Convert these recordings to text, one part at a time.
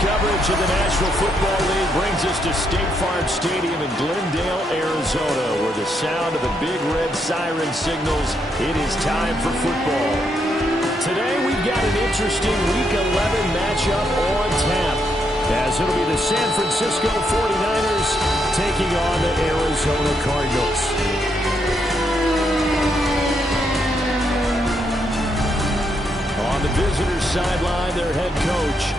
coverage of the National Football League brings us to State Farm Stadium in Glendale, Arizona, where the sound of the big red siren signals it is time for football. Today we've got an interesting Week 11 matchup on tap, as it'll be the San Francisco 49ers taking on the Arizona Cardinals. On the visitors' sideline, their head coach.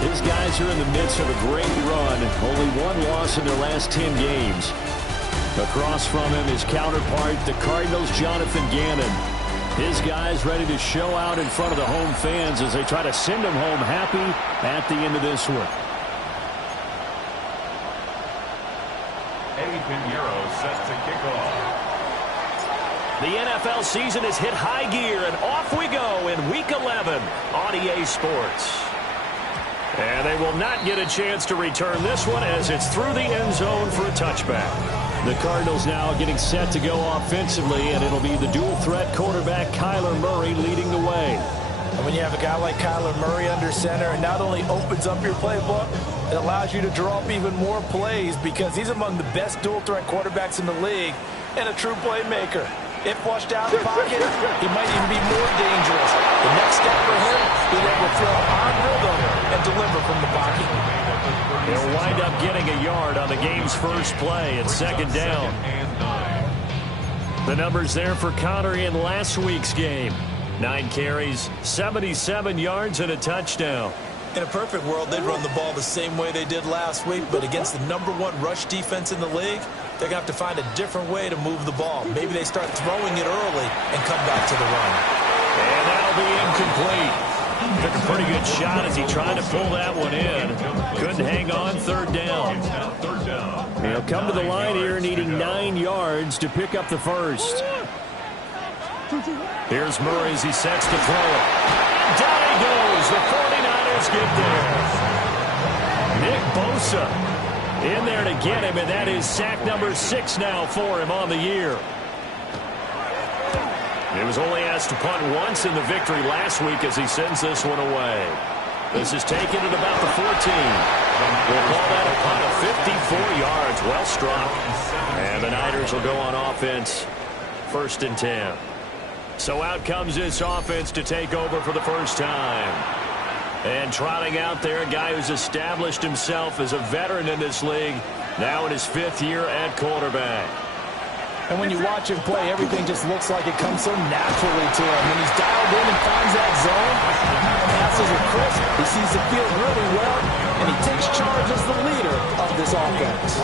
His guys are in the midst of a great run. Only one loss in their last 10 games. Across from him, his counterpart, the Cardinals' Jonathan Gannon. His guys ready to show out in front of the home fans as they try to send them home happy at the end of this one. Eddie Pinheiro set to kick off. The NFL season has hit high gear, and off we go in Week 11 on EA Sports. And they will not get a chance to return this one as it's through the end zone for a touchback. The Cardinals now getting set to go offensively, and it'll be the dual-threat quarterback Kyler Murray leading the way. And when you have a guy like Kyler Murray under center, it not only opens up your playbook, it allows you to draw up even more plays because he's among the best dual-threat quarterbacks in the league and a true playmaker. If washed out of the pocket, he might even be more dangerous. The next step for him, being able to throw on rhythm and deliver from the pocket. He'll wind up getting a yard on the game's first play at second down. The numbers there for Connor in last week's game. 9 carries, 77 yards, and a touchdown. In a perfect world, they'd run the ball the same way they did last week, but against the #1 rush defense in the league, they're going to have to find a different way to move the ball. Maybe they start throwing it early and come back to the run. And that'll be incomplete. Took a pretty good shot as he tried to pull that one in. Couldn't hang on, third down. He'll come to the line here needing 9 yards to pick up the first. Here's Murray as he sets to throw it. And down he goes. The 49ers get there. Nick Bosa in there to get him, and that is sack number 6 now for him on the year. He was only asked to punt once in the victory last week as he sends this one away. This is taken at about the 14. We'll call that a punt of 54 yards. Well struck. And the Niners will go on offense. 1st and 10. So out comes this offense to take over for the first time. And trotting out there, a guy who's established himself as a veteran in this league, now in his 5th year at quarterback. And when you watch him play, everything just looks like it comes so naturally to him. When he's dialed in and finds that zone, passes are crisp, he sees the field really well, and he takes charge as the leader of this offense.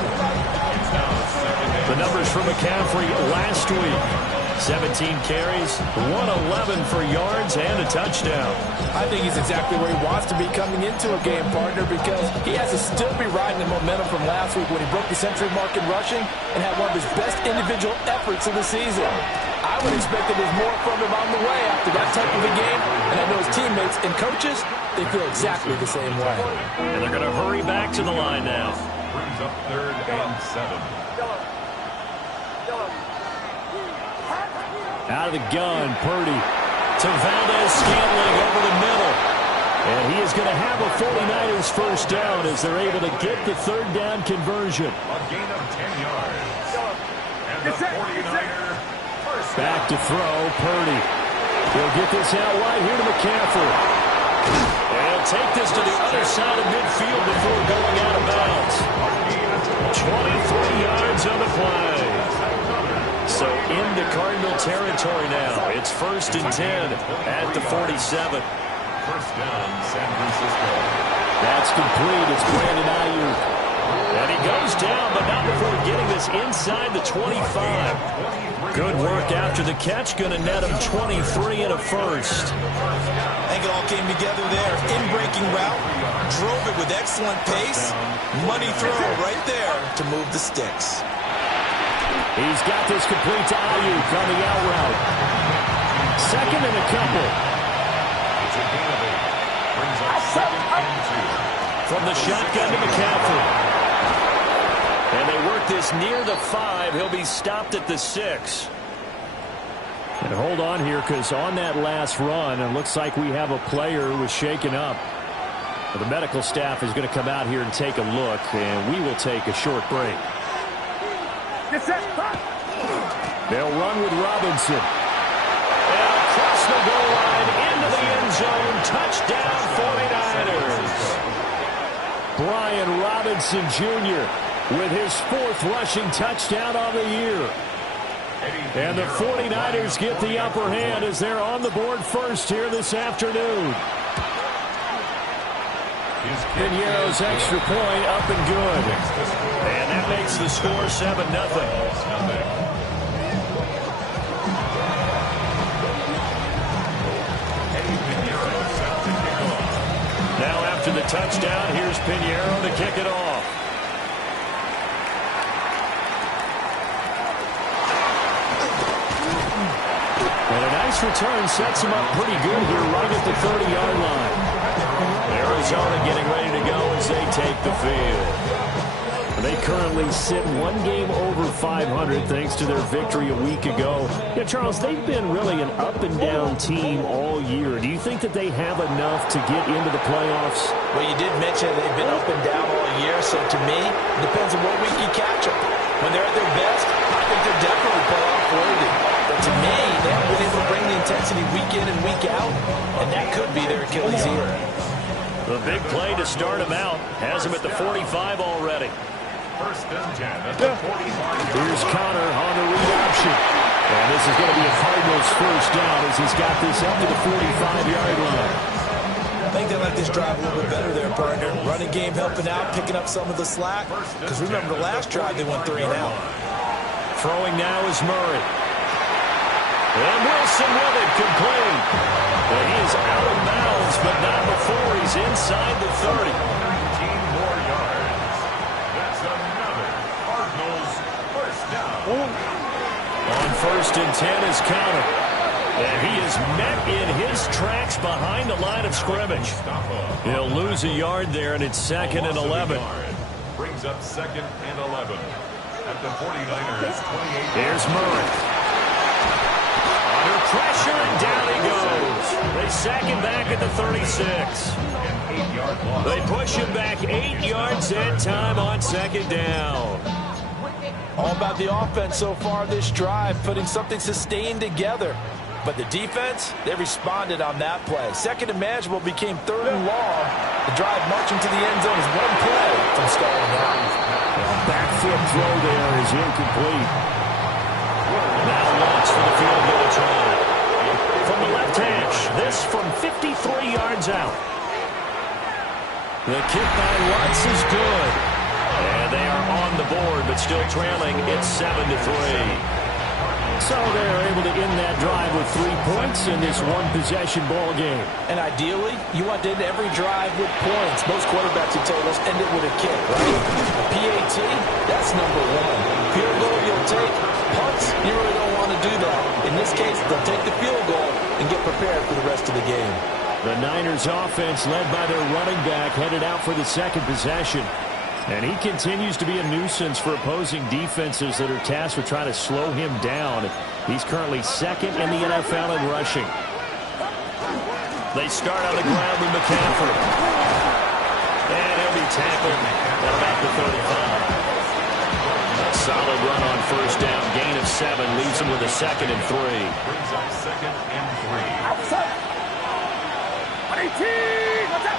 The numbers for McCaffrey last week. 17 carries, 111 for yards, and a touchdown. I think he's exactly where he wants to be coming into a game, partner, because he has to still be riding the momentum from last week when he broke the century mark in rushing and had one of his best individual efforts of the season. I would expect that there's more from him on the way after that type of a game, and I know his teammates and coaches, they feel exactly the same way. And they're going to hurry back to the line now. Brings up 3rd and 7. Out of the gun, Purdy to Valdez-Scantling over the middle. And he is going to have a 49ers first down as they're able to get the 3rd down conversion. A gain of 10 yards. And the 49er first down. Back to throw, Purdy. He'll get this out wide here to McCaffrey. And he'll take this to the other side of midfield before going out of bounds. 23 yards on the play. So into Cardinal territory now. It's 1st and 10 at the 47. First down, San Francisco. That's complete. It's Brandon Ayuk. And he goes down, but not before getting this inside the 25. Good work after the catch. Going to net him 23 and a first. I think it all came together there. In-breaking route. Drove it with excellent pace. Money throw right there to move the sticks. He's got this complete to Ayuk on the out route. 2nd and a couple. It's a gain of 8. Brings up 2nd and 2. From the shotgun to McCaffrey. And they work this near the 5. He'll be stopped at the 6. And hold on here, because on that last run, it looks like we have a player who was shaken up. The medical staff is going to come out here and take a look, and we will take a short break. They'll run with Robinson. And across the goal line into the end zone. Touchdown 49ers. Brian Robinson Jr. with his 4th rushing touchdown on the year. And the 49ers get the upper hand as they're on the board first here this afternoon. Piñeiro's extra point up and good. And that makes the score 7-0. Now after the touchdown, here's Piñeiro to kick it off. And a nice return sets him up pretty good here right at the 30-yard line. Arizona getting ready to go as they take the field. They currently sit 1 game over 500 thanks to their victory a week ago. Yeah, Charles, they've been really an up-and-down team all year. Do you think that they have enough to get into the playoffs? Well, you did mention they've been up and down all year, so to me, it depends on what week you catch them. When they're at their best, I think they're definitely playoff worthy. But to me, they haven't been able to bring the intensity week in and week out, and that could be their Achilles heel. The big play to start him out has him at the 45 already. First and 10 at the 45. Here's Connor on the read option. And this is going to be a Cardinals first down as he's got this up to the 45-yard line. I think they like this drive a little bit better there, partner. Running game helping out, picking up some of the slack. Because remember, the last drive they went 3 and out. Throwing now is Murray. And Wilson with it, complete. And he is out of bounds, but not before he's inside the 30. 19 more yards. That's another Cardinals first down. On first and 10 is Connor. And he is met in his tracks behind the line of scrimmage. He'll lose a yard there, and it's 2nd and 11. Brings up 2nd and 11. At the 49ers, 28. Here's Murray. Under pressure, and down he goes. They sack him back at the 36. They push him back 8 yards that time on 2nd down. All about the offense so far this drive, putting something sustained together. But the defense, they responded on that play. 2nd and manageable became 3rd and long. The drive marching to the end zone is 1 play from starting out. Back foot throw there is incomplete. Now Lutz for the field goal try. From the left hash, this from 53 yards out. The kick by Lutz is good. And they are on the board, but still trailing. It's 7-3. So they're able to end that drive with 3 points in this one-possession ball game. And ideally, you want to end every drive with points. Most quarterbacks would tell us end it with a kick, right? A PAT, that's number 1. Field goal you'll take. Punts, you really don't want to do that. In this case, they'll take the field goal and get prepared for the rest of the game. The Niners offense led by their running back headed out for the 2nd possession. And he continues to be a nuisance for opposing defenses that are tasked with trying to slow him down. He's currently 2nd in the NFL in rushing. They start on the ground with McCaffrey. And he'll be tackled at about the 35. A solid run on first down. Gain of 7 leaves him with a 2nd and 3. Brings up 2nd and 3. Outside. 118. What's up?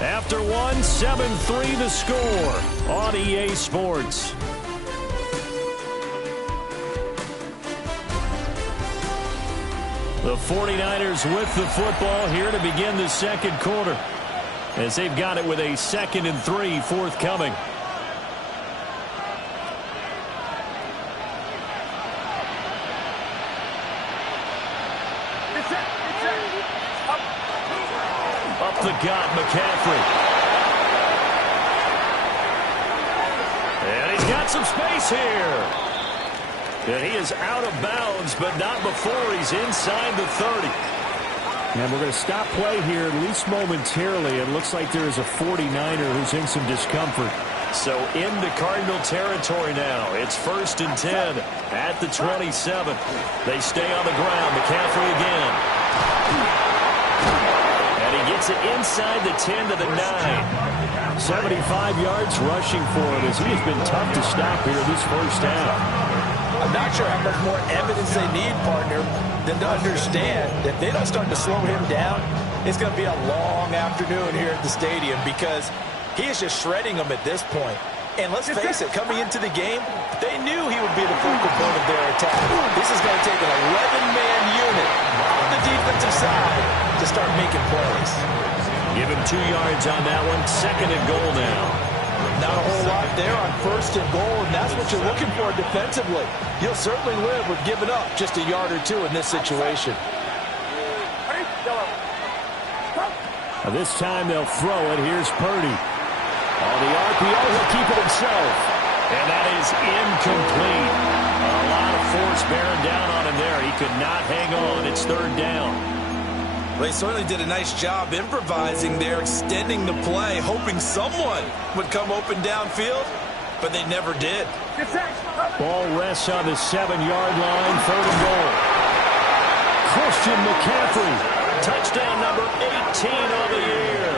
After 1, 7-3 the score on EA Sports. The 49ers with the football here to begin the 2nd quarter, as they've got it with a 2nd and 3 forthcoming. Up the gut, McCaffrey. And he's got some space here. And he is out of bounds, but not before he's inside the 30. And we're going to stop play here, at least momentarily. It looks like there is a 49er who's in some discomfort. So into Cardinal territory now. It's 1st and 10 at the 27. They stay on the ground. McCaffrey again. And he gets it inside the 10 to the 9. 75 yards rushing for him as he has been tough to stop here this first half. I'm not sure how much more evidence they need, partner, than to understand that if they don't start to slow him down, it's going to be a long afternoon here at the stadium because he is just shredding them at this point. And let's face it, coming into the game, they knew he would be the focal point of their attack. This is going to take an 11-man unit on the defensive side to start making plays. Give him 2 yards on that one. 2nd and goal now. Not a whole lot there on 1st and goal, and that's what you're looking for defensively. You'll certainly live with giving up just a yard or 2 in this situation. Now this time they'll throw it. Here's Purdy. On the RPO, he'll keep it himself. And that is incomplete. A lot of force bearing down on him there. He could not hang on. It's 3rd down. They certainly did a nice job improvising there, extending the play, hoping someone would come open downfield, but they never did. Ball rests on the 7-yard line, 3rd and goal. Christian McCaffrey, touchdown number 18 on the year,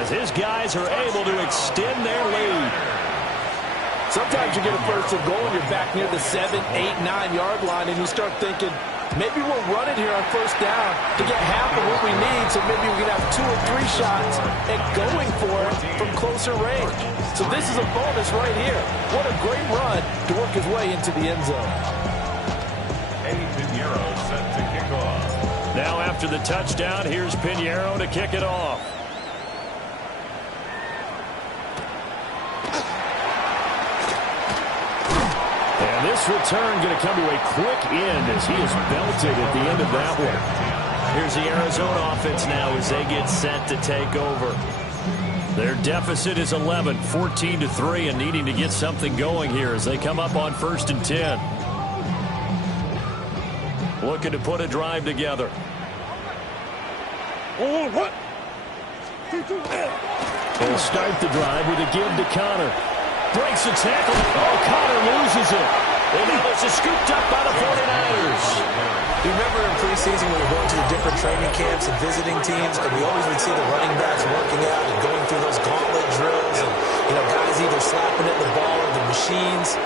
as his guys are able to extend their lead. Sometimes you get a 1st and goal and you're back near the 7, 8, 9-yard line, and you start thinking, maybe we'll run it here on 1st down to get half of what we need, so maybe we can have 2 or 3 shots at going for it from closer range. So this is a bonus right here. What a great run to work his way into the end zone. Pinheiro set to kick off. Now after the touchdown, here's Pinheiro to kick it off. And this return going to come to a quick end as he is belted at the end of that one. Here's the Arizona offense now as they get set to take over. Their deficit is 11, 14-3, and needing to get something going here as they come up on 1st and 10. Looking to put a drive together. They'll start the drive with a give to Connor. Breaks a tackle. Oh, Connor loses it. And now this is scooped up by the 49ers. You remember in preseason when we were going to the different training camps and visiting teams, and we always would see the running backs working out and going through those gauntlet drills, and guys either slapping at the ball or the machines.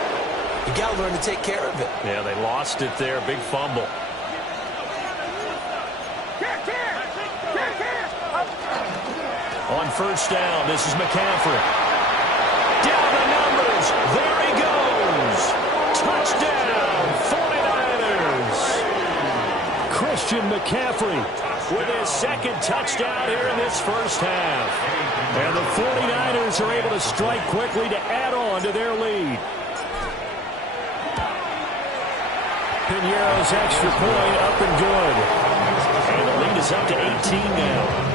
You got to learn to take care of it. Yeah, they lost it there. Big fumble. On 1st down, this is McCaffrey. Down the numbers. There he goes. Touchdown, 49ers. Christian McCaffrey with his 2nd touchdown here in this first half. And the 49ers are able to strike quickly to add on to their lead. Pinheiro's extra point up and good. And the lead is up to 18 now.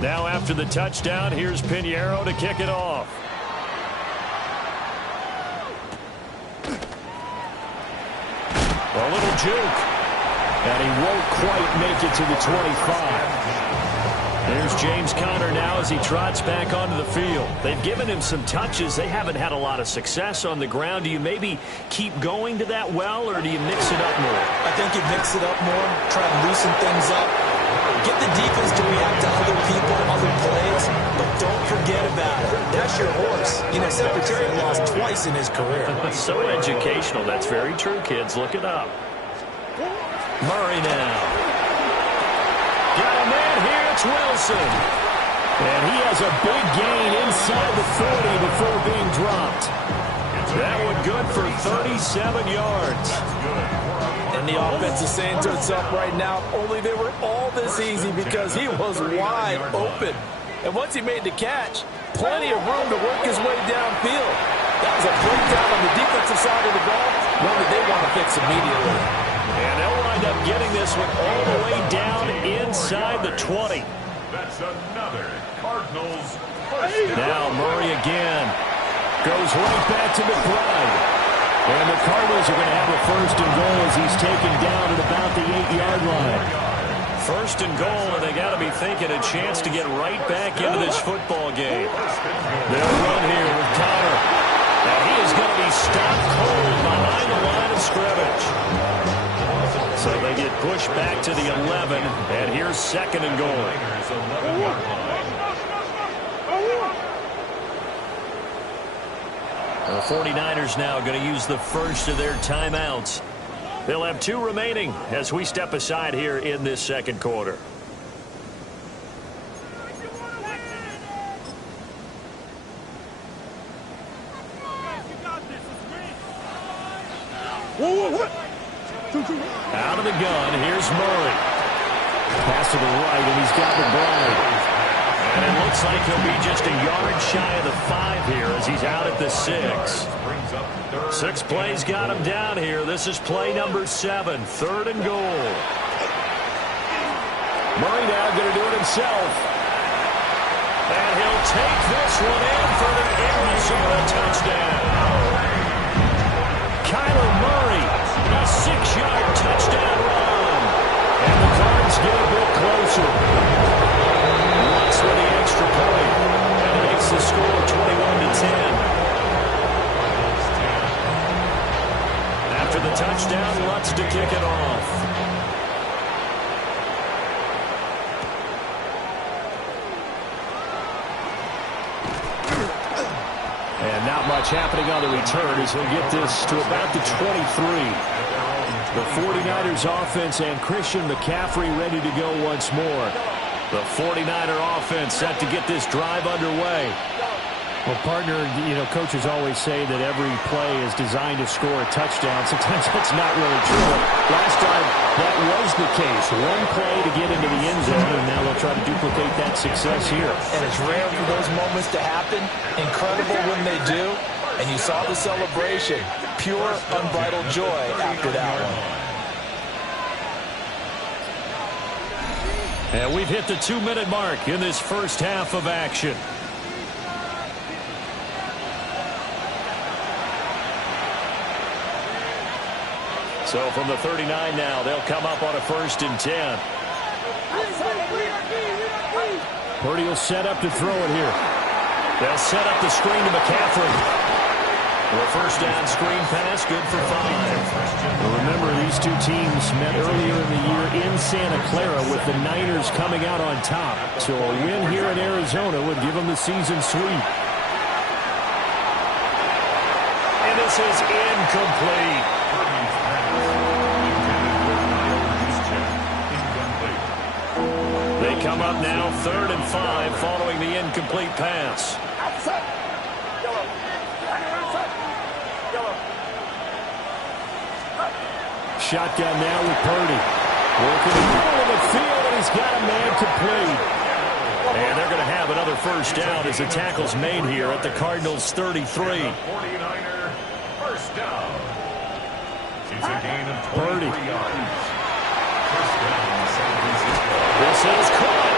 Now after the touchdown, here's Pinheiro to kick it off. A little juke. And he won't quite make it to the 25. There's James Conner now as he trots back onto the field. They've given him some touches. They haven't had a lot of success on the ground. Do you maybe keep going to that well, or do you mix it up more? I think you mix it up more, try and loosen things up. Get the defense to react to other people, other plays, but don't forget about it. That's your horse. Secretary lost twice in his career. So educational. That's very true, kids. Look it up. Murray now. Got a man here. It's Wilson. And he has a big gain inside the 40 before being dropped. That one good for 37 yards. And the offense is saying to itself right now, only they were all this easy because he was wide open. And once he made the catch, plenty of room to work his way downfield. That was a breakdown on the defensive side of the ball, one that they want to fix immediately. And they'll wind up getting this one all the way down inside the 20. That's another Cardinals. Now Murray again. Goes right back to McBride. And the Cardinals are going to have a 1st and goal as he's taken down at about the 8-yard line. 1st and goal, and they got to be thinking a chance to get right back into this football game. They'll run here with Connor. And he is going to be stopped cold behind the line of scrimmage. So they get pushed back to the 11, and here's 2nd and goal. The 49ers now going to use the first of their timeouts. They'll have 2 remaining as we step aside here in this 2nd quarter. Out of the gun, here's Murray. Pass to the right, and he's got McBride. And it looks like he'll be just a yard shy of the 5 here as he's out at the 6. 6 plays got him down here. This is play number 7, 3rd and goal. Murray now going to do it himself. And he'll take this one in for the Arizona touchdown. Kyler Murray, a 6-yard touchdown run. And the Cards get a bit closer. Lutz with the extra point. And it makes the score 21-10. After the touchdown, Lutz to kick it off. And not much happening on the return as he'll get this to about the 23. The 49ers offense and Christian McCaffrey ready to go once more. The 49er offense set to get this drive underway. Well, partner, coaches always say that every play is designed to score a touchdown. Sometimes that's not really true. Last time, that was the case. One play to get into the end zone, and now they'll try to duplicate that success here. And it's rare for those moments to happen. Incredible when they do. And you saw the celebration. Pure, unbridled joy after that one. And we've hit the 2-minute mark in this first half of action. So from the 39 now, they'll come up on a 1st and 10. Purdy will set up to throw it here. They'll set up the screen to McCaffrey. The first down screen pass, good for 5. Well, remember, these two teams met earlier in the year in Santa Clara with the Niners coming out on top. So a win here in Arizona would give them the season sweep. And this is incomplete. They come up now 3rd and 5 following the incomplete pass. Shotgun now with Purdy. Working the middle of the field, and he's got a man complete. And they're going to have another first down as the tackle's made here at the Cardinals' 33. 49er first down. It's a gain of 23 yards. First down, San Francisco. This is caught.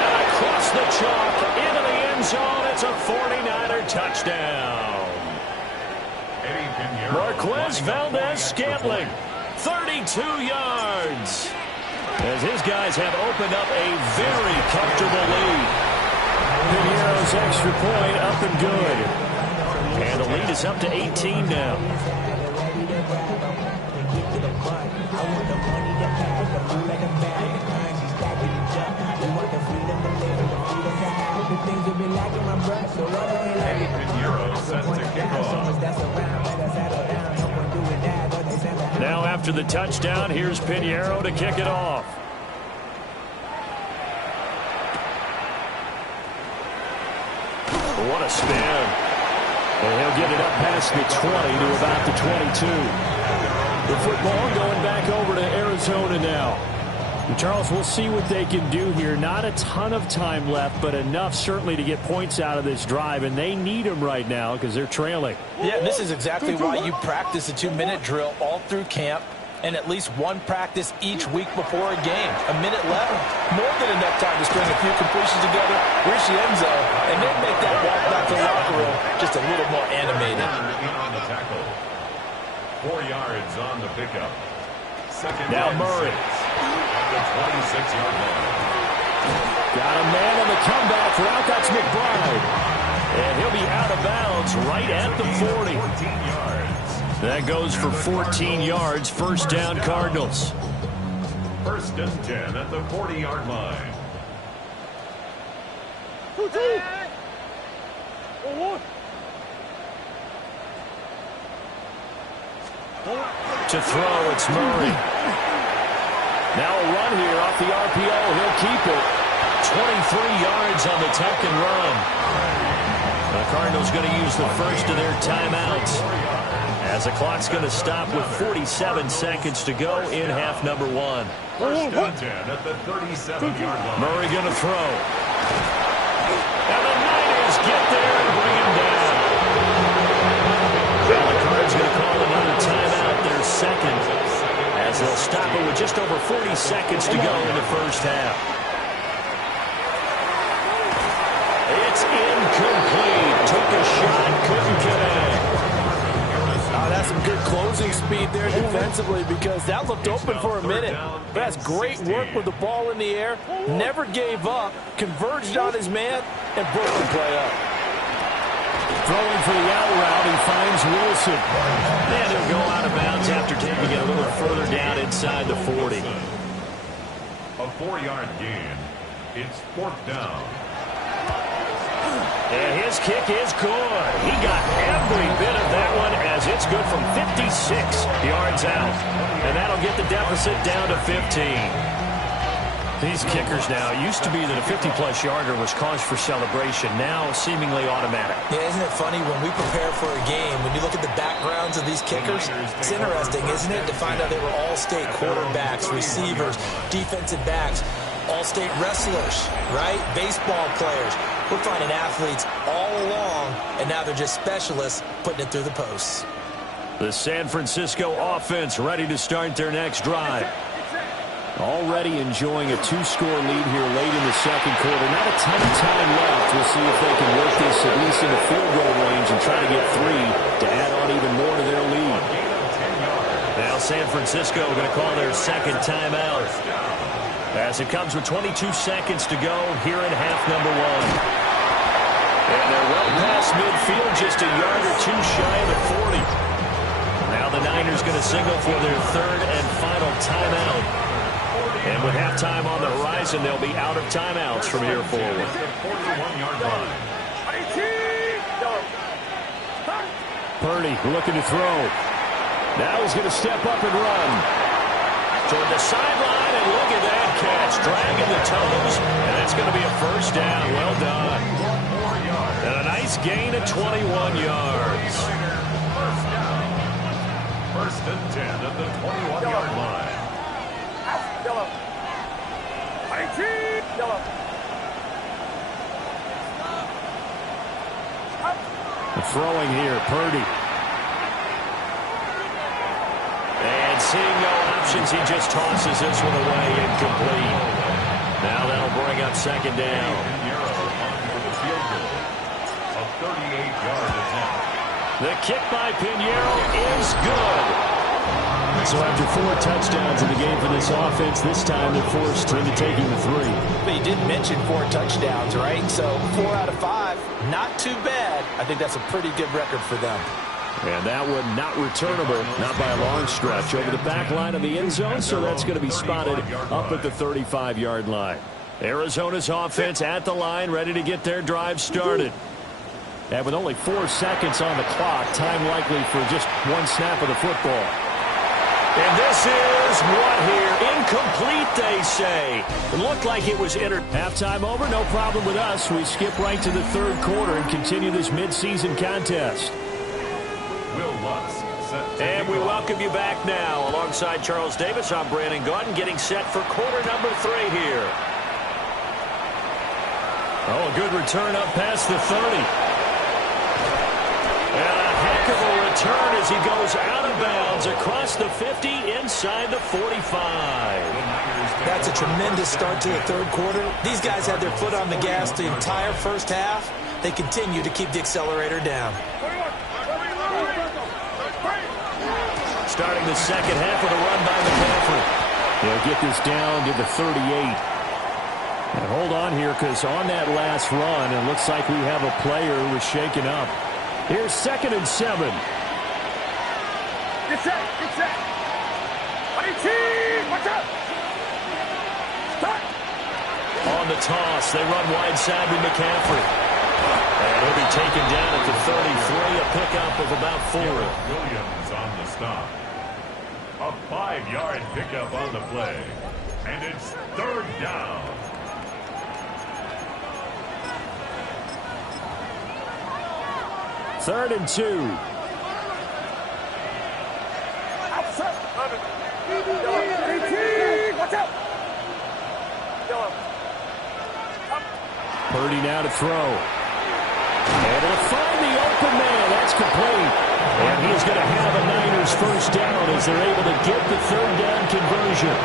And across the chalk into the end zone. It's a 49er touchdown. Marquez Valdez-Scantling, 32 yards. As his guys have opened up a very comfortable lead. Pinero's extra point up and good. And the lead is up to 18 now. Now after the touchdown, here's Pinheiro to kick it off. What a spin. And he'll get it up past the 20 to about the 22. The football going back over to Arizona now. And Charles, we'll see what they can do here. Not a ton of time left, but enough certainly to get points out of this drive. And they need them right now because they're trailing. Yeah, and this is exactly why you practice a 2-minute drill all through camp and at least one practice each week before a game. A minute left, more than enough time to string a few completions together, reach the end zone, and then make that walk back to the locker room just a little more animated. On the tackle. 4 yards on the pickup. Second now Murray. The 26-yard line. Got a man on the comeback route. That's McBride. And he'll be out of bounds right at the 40. That goes for 14 yards. First down, Cardinals. First and 10 at the 40-yard line. To throw, it's Murray. Now a run here off the RPO. He'll keep it. 23 yards on the tuck and run. The Cardinals going to use the first of their timeouts, as the clock's going to stop with 47 seconds to go in half number one. First and 10 at the 37-yard line. Murray going to throw. And the Niners get there and bring him down. Well, the Cards going to call another timeout, their second, as they'll stop it with just over 40 seconds to go in the first half. It's incomplete. Took a shot, couldn't connect. That's some good closing speed there defensively, because that looked open for a minute. But that's great work with the ball in the air. Never gave up, converged on his man, and broke the play up. Throwing for the out route, he finds Wilson. And he'll go out of bounds after taking it a little further down inside the 40. A 4-yard gain. It's fourth down. And his kick is good. He got every bit of that one, as it's good from 56 yards out. And that'll get the deficit down to 15. These kickers now, it used to be that a 50-plus yarder was cause for celebration. Now, seemingly automatic. Yeah, isn't it funny when we prepare for a game, when you look at the backgrounds of these kickers, it's interesting, isn't it, to find out they were all-state quarterbacks, receivers, defensive backs, all-state wrestlers, right? Baseball players. We're finding athletes all along, and now they're just specialists putting it through the posts. The San Francisco offense ready to start their next drive. Already enjoying a 2-score lead here late in the second quarter. Not a ton of time left. We'll see if they can work this at least in the field goal range and try to get 3 to add on even more to their lead. Now San Francisco going to call their second timeout, as it comes with 22 seconds to go here in half number one. And they're well past midfield, just a yard or two shy of the 40. Now the Niners going to signal for their third and final timeout. And with halftime on the horizon, they'll be out of timeouts from here forward. Purdy looking to throw. Now he's going to step up and run. Toward the sideline, and look at that catch. Dragging the toes, and that's going to be a first down. Well done. And a nice gain of 21 yards. First and 10 at the 21-yard line. Throwing here, Purdy. And seeing no options, he just tosses this one away, incomplete. Now that'll bring up second down. A 38-yard attempt. The kick by Pinheiro is good. So after 4 touchdowns in the game for this offense, this time they're forced into taking the 3. But you did mention 4 touchdowns, right? So 4 out of 5, not too bad. I think that's a pretty good record for them. And that one not returnable, not by a long stretch, over the back line of the end zone, so that's going to be spotted up at the 35-yard line. Arizona's offense at the line, ready to get their drive started. And with only 4 seconds on the clock, time likely for just one snap of the football. And this is what here? Incomplete, they say. It looked like it was entered. Halftime over, no problem with us. We skip right to the third quarter and continue this midseason contest. And we welcome you back now. Alongside Charles Davis, I'm Brandon Gaudin, getting set for quarter number 3 here. Oh, a good return up past the 30. And a heck of a return as he goes out of bounds across the 50 inside the 45. That's a tremendous start to the third quarter. These guys had their foot on the gas the entire first half. They continue to keep the accelerator down. Starting the second half with a run by McCaffrey. They'll get this down to the 38. And hold on here, because on that last run, it looks like we have a player who was shaken up. Here's 2nd and 7. Get set, get set. Watch out. Start. On the toss, they run wide side with McCaffrey. And he'll be taken down at the 33, a pickup of about 4. Williams on the stop. A 5-yard pickup on the play. And it's 3rd down. Third and 2. Outside. Watch out. Purdy now to throw. And he'll find the open man. That's complete. And he's going to have a Niners first down as they're able to get the 3rd down conversion.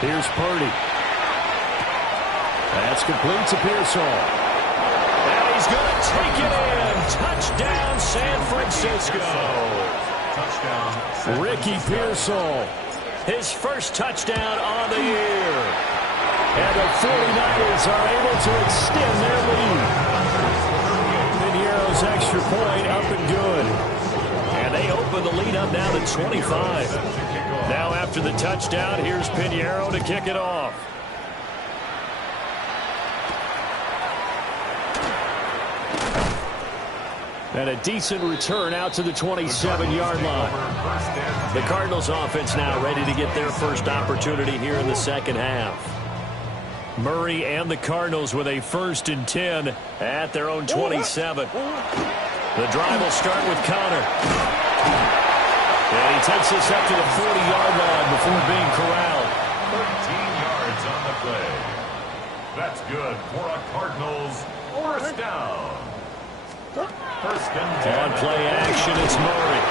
Here's Purdy. That's complete to Pearsall. And he's going to take it in. Touchdown, San Francisco. Touchdown. Ricky Pearsall. His first touchdown on the year. And the 49ers are able to extend their lead. Pinheiro's extra point up and good. And they open the lead up now to 25. Now after the touchdown, here's Pinheiro to kick it off. And a decent return out to the 27-yard line. The Cardinals offense now ready to get their first opportunity here in the second half. Murray and the Cardinals with a 1st and 10 at their own 27. The drive will start with Connor. And he takes this up to the 40-yard line before being corralled. 13 yards on the play. That's good for a Cardinals 1st down. 1st and 10. On play action, it's Murray.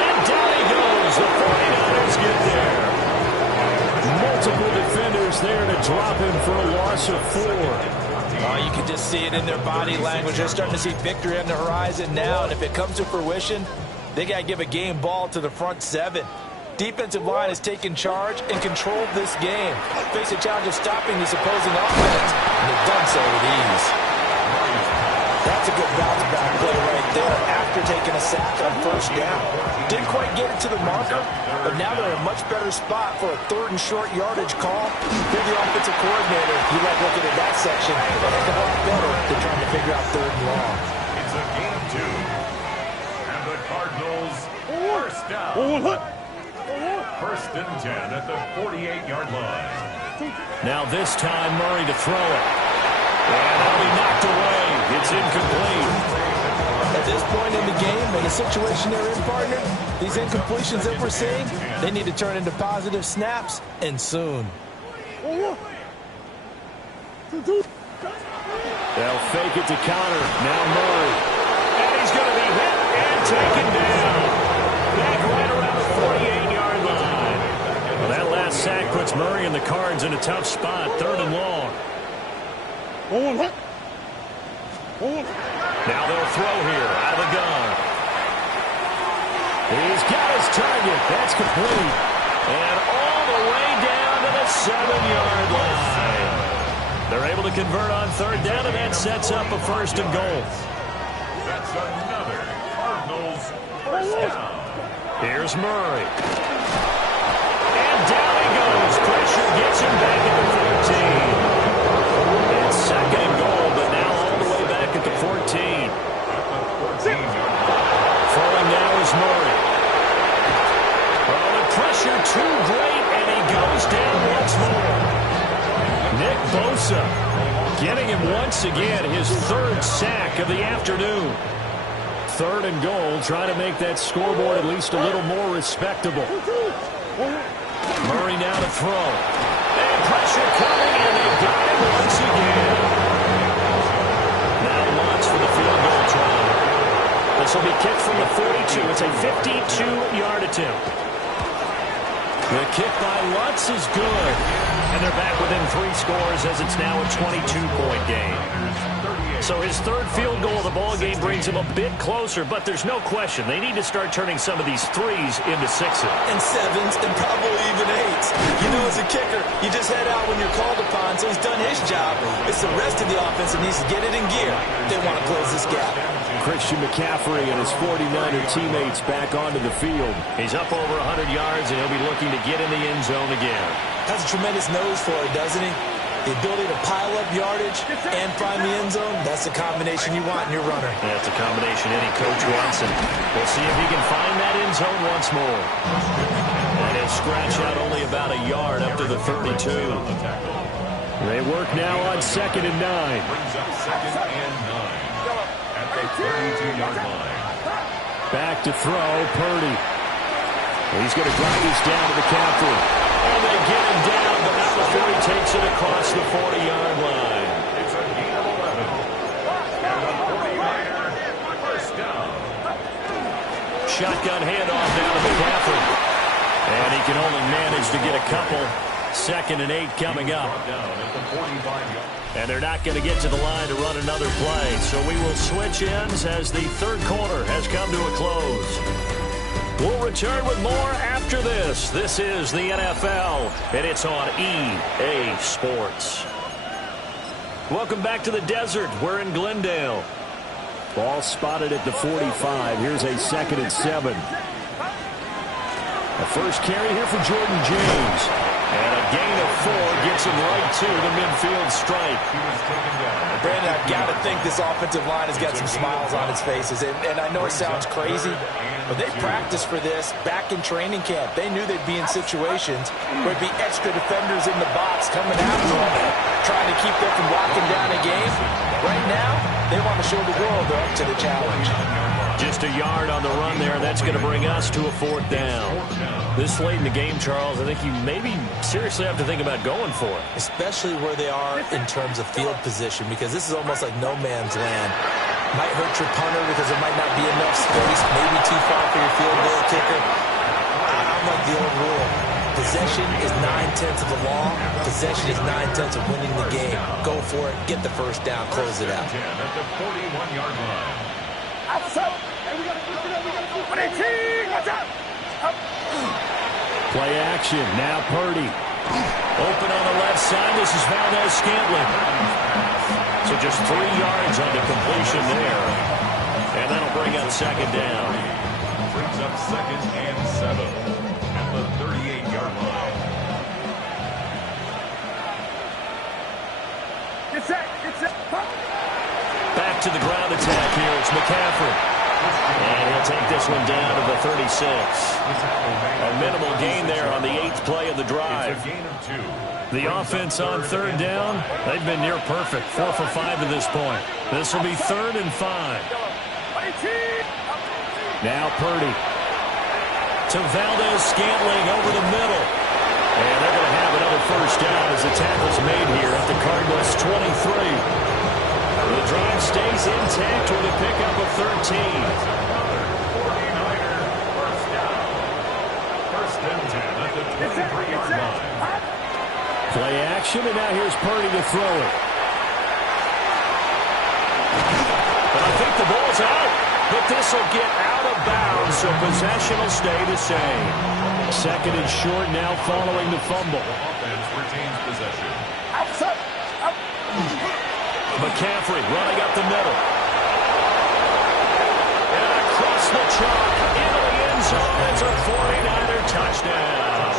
And down he goes. The 49ers get there. Multiple defenders there to drop him for a loss of 4. You can just see it in their body language. They're starting to see victory on the horizon now, and if it comes to fruition, they got to give a game ball to the front 7. Defensive line has taken charge and controlled this game. Face a challenge of stopping this opposing offense, and they've done so with ease. That's a good bounce-back play right there after taking a sack on 1st down. Didn't quite get it to the marker, but now they're in a much better spot for a 3rd and short yardage call. They're the offensive coordinator. You like looking at that section. A heck of a lot better than trying to figure out 3rd and long. It's a game 2. And the Cardinals 1st down. 1st and 10 at the 48-yard line. Now this time Murray to throw it. And that'll be knocked away. It's incomplete. At this point in the game, in the situation they're in, partner, these incompletions that we're seeing, they need to turn into positive snaps, and soon. They'll fake it to Connor. Now Murray. And he's going to be hit and taken down. Back right around the 48-yard line. Well, that last sack puts Murray and the Cards in a tough spot. 3rd and long. Now they'll throw here out of the gun. He's got his target. That's complete. And all the way down to the 7-yard line. They're able to convert on 3rd down, and that sets up a 1st and goal. That's another Cardinals 1st down. Here's Murray. And down he goes. Pressure gets him back at the 14. It's 2nd and goal, but now all the way back at the 14. Falling now is Murray. Oh, the pressure too great, and he goes down once more. Nick Bosa getting him once again, his 3rd sack of the afternoon. 3rd and goal, trying to make that scoreboard at least a little more respectable. Murray now to throw. And pressure coming, and they got him once again. Now Lutz for the field goal try. This will be kicked from the 42. It's a 52-yard attempt. The kick by Lutz is good. And they're back within 3 scores as it's now a 22-point game. So his third field goal of the ball game brings him a bit closer, but there's no question they need to start turning some of these threes into sixes. And sevens and probably even eights. You know, as a kicker, you just head out when you're called upon, so he's done his job. It's the rest of the offense that needs to get it in gear. They want to close this gap. Christian McCaffrey and his 49er teammates back onto the field. He's up over 100 yards, and he'll be looking to get in the end zone again. Has a tremendous nose for it, doesn't he? The ability to pile up yardage and find the end zone, that's the combination you want in your runner. That's a combination any coach wants, and we'll see if he can find that end zone once more. And he'll scratch out only about a yard up to the 32. They work now on 2nd and 9. Brings up 2nd and 9 at the 32-yard line. Back to throw, Purdy. He's going to drive this down to McCaffrey. And they get him down, but not before he takes it across the 40-yard line. It's a gain of 11. And the 49er, first down. Shotgun handoff down to McCaffrey. And he can only manage to get a couple. 2nd and 8 coming up. And they're not going to get to the line to run another play. So we will switch ends as the third quarter has come to a close. We'll return with more after this. This is the NFL, and it's on EA Sports. Welcome back to the desert. We're in Glendale. Ball spotted at the 45. Here's a 2nd and 7. The first carry here for Jordan James. And a gain of 4 gets him right to the midfield stripe. Brandon, I've got to think this offensive line has got some smiles on its faces. And I know it sounds crazy, but they practiced for this back in training camp. They knew they'd be in situations where there'd be extra defenders in the box coming after them, trying to keep them from locking down a game. Right now, they want to show the world they're up to the challenge. Just a yard on the run there, and that's going to bring us to a 4th down. This late in the game, Charles, I think you maybe seriously have to think about going for it. Especially where they are in terms of field position, because this is almost like no man's land. Might hurt your punter because there might not be enough space, maybe too far for your field goal kicker. I'm like the old rule. Possession is 9/10 of the law. Possession is 9/10 of winning the game. Go for it, get the first down, close it out. At the 41-yard line. Play action. Now Purdy. Open on the left side. This is Valdez-Scantling. So just 3 yards on the completion there. And that'll bring up 2nd down. Brings up 2nd and 7 at the 38-yard line. Back to the ground attack here. It's McCaffrey. And he'll take this one down to the 36. A minimal gain there on the 8th play of the drive. It's a gain of 2. The offense on 3rd down, they've been near perfect. 4 for 5 to this point. This will be 3rd and 5. Now Purdy. To Valdez-Scantling over the middle. And they're going to have another first down as the tackle's made here at the Cardinals' 23. The drive stays intact with a pickup of 13. 49er, first down. 1st and 10 at the 23-yard line. Play action, and now here's Purdy to throw it. But I think the ball's out. But this will get out of bounds, so possession will stay the same. 2nd and short now following the fumble. Offense retains possession. McCaffrey running up the middle. And across the chalk into the end zone. It's a 49er touchdown.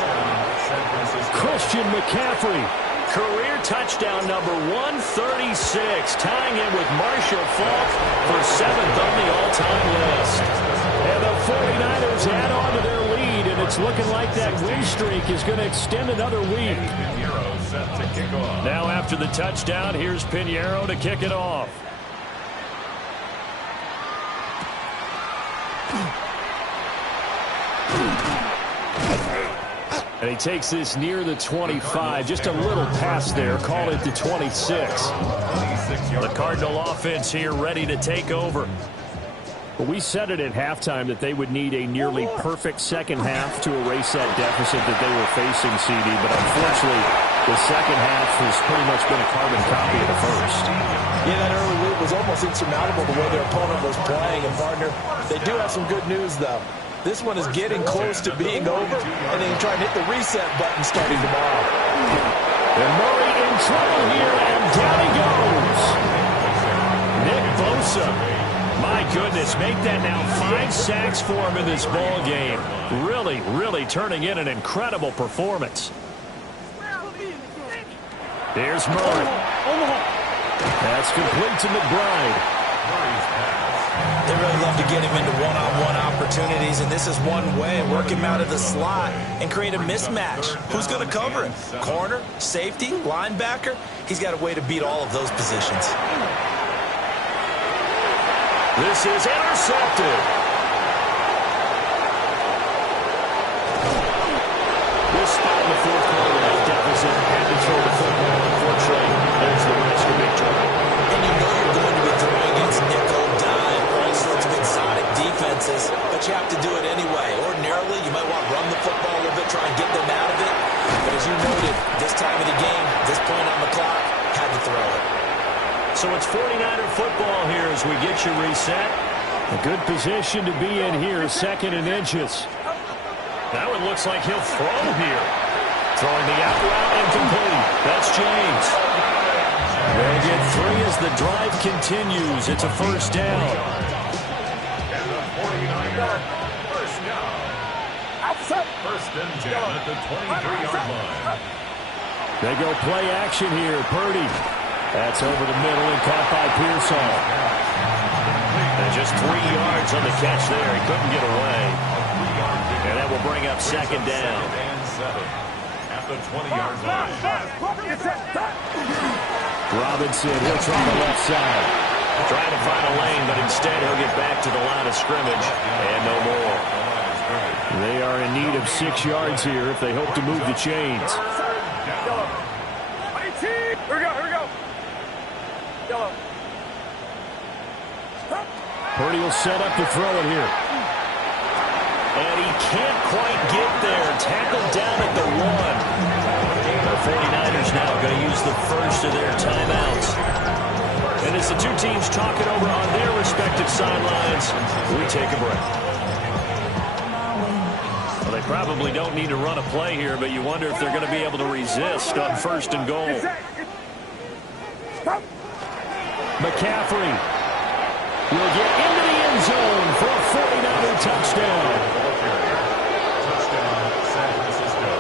Christian McCaffrey. Career touchdown number 136, tying in with Marshall Faulk for 7th on the all-time list. And the 49ers add on to their lead, and it's looking like that win streak is going to extend another week. Set to kick off. Now after the touchdown, here's Pinheiro to kick it off. And he takes this near the 25. Just a little pass there. Call it the 26. The Cardinal offense here ready to take over. Well, we said it at halftime that they would need a nearly perfect second half to erase that deficit that they were facing, CD. But unfortunately, The second half has pretty much been a carbon copy of the first. Yeah, that early lead was almost insurmountable the way their opponent was playing. And, partner, they do have some good news, though. This one is getting close to being over, and they can try and hit the reset button starting tomorrow. And Murray in trouble here, and down he goes. Nick Bosa. My goodness, make that now 5 sacks for him in this ball game. Really, really turning in an incredible performance. Here's Murray. That's complete to McBride. They really love to get him into one-on-one opportunities, and this is one way. Work him out of the slot and create a mismatch. Who's going to cover him? Corner, safety, linebacker? He's got a way to beat all of those positions. This is intercepted. This spot in the fourth quarter, that deficit had to throw the football. Unfortunately, there's the risk of big trouble. And you know you're going to be throwing against nickel, dime, all sorts of exotic defenses, but you have to do it anyway. Ordinarily, you might want to run the football a little bit, try and get them out of it. But as you noted, this time of the game, this point on the clock, had to throw it. So it's 49er football here as we get you reset. A good position to be in here, 2nd and inches. Now it looks like he'll throw here. Throwing the out route incomplete. That's James. They get 3 as the drive continues. It's a first down. And the 49er first down. First and 10 at the 23-yard line. They go play action here. Purdy. That's over the middle and caught by Pearsall. And just 3 yards on the catch there. He couldn't get away. And that will bring up second down. And 7 at the 20-yard line. Robinson, he'll try the left side. Trying to find a lane, but instead he'll get back to the line of scrimmage. And no more. They are in need of 6 yards here if they hope to move the chains. Here we go. Yellow. Purdy will set up to throw it here. And he can't quite get there. Tackled down at the 1. The 49ers now going to use the first of their timeouts. And as the two teams talk it over on their respective sidelines, we take a break. Well, they probably don't need to run a play here, but you wonder if they're going to be able to resist on 1st and goal. McCaffrey will get into the end zone for a 49er touchdown. Touchdown, San Francisco.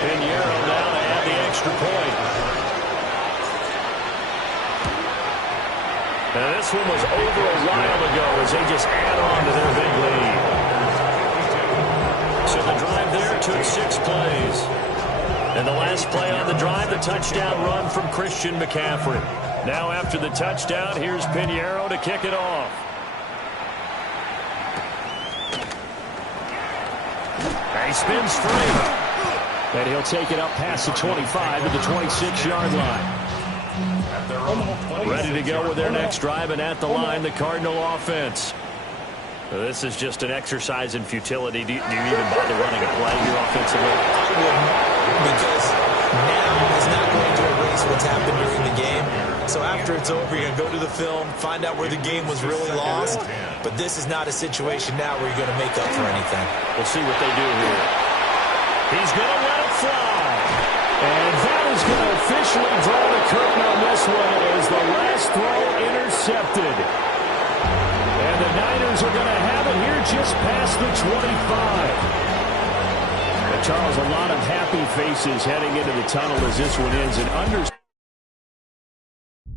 Pinheiro now to add the extra point. And this one was over a while ago as they just add on to their big lead. So the drive there took 6 plays. And the last play on the drive, the touchdown run from Christian McCaffrey. Now after the touchdown, here's Pinheiro to kick it off. And he spins free. And he'll take it up past the 25 to the 26-yard line. Ready to go with their next drive, and at the line, the Cardinal offense. This is just an exercise in futility. Do you even bother running a play here offensively? I wouldn't, because now is not going to erase what's happened during the game. So after it's over, you're going to go to the film, find out where the game was really lost. But this is not a situation now where you're going to make up for anything. We'll see what they do here. He's going to let it fly. And that is going to officially draw the curtain on this one as the last throw intercepted. And the Niners are going to have it here just past the 25. And Charles, a lot of happy faces heading into the tunnel as this one ends. And under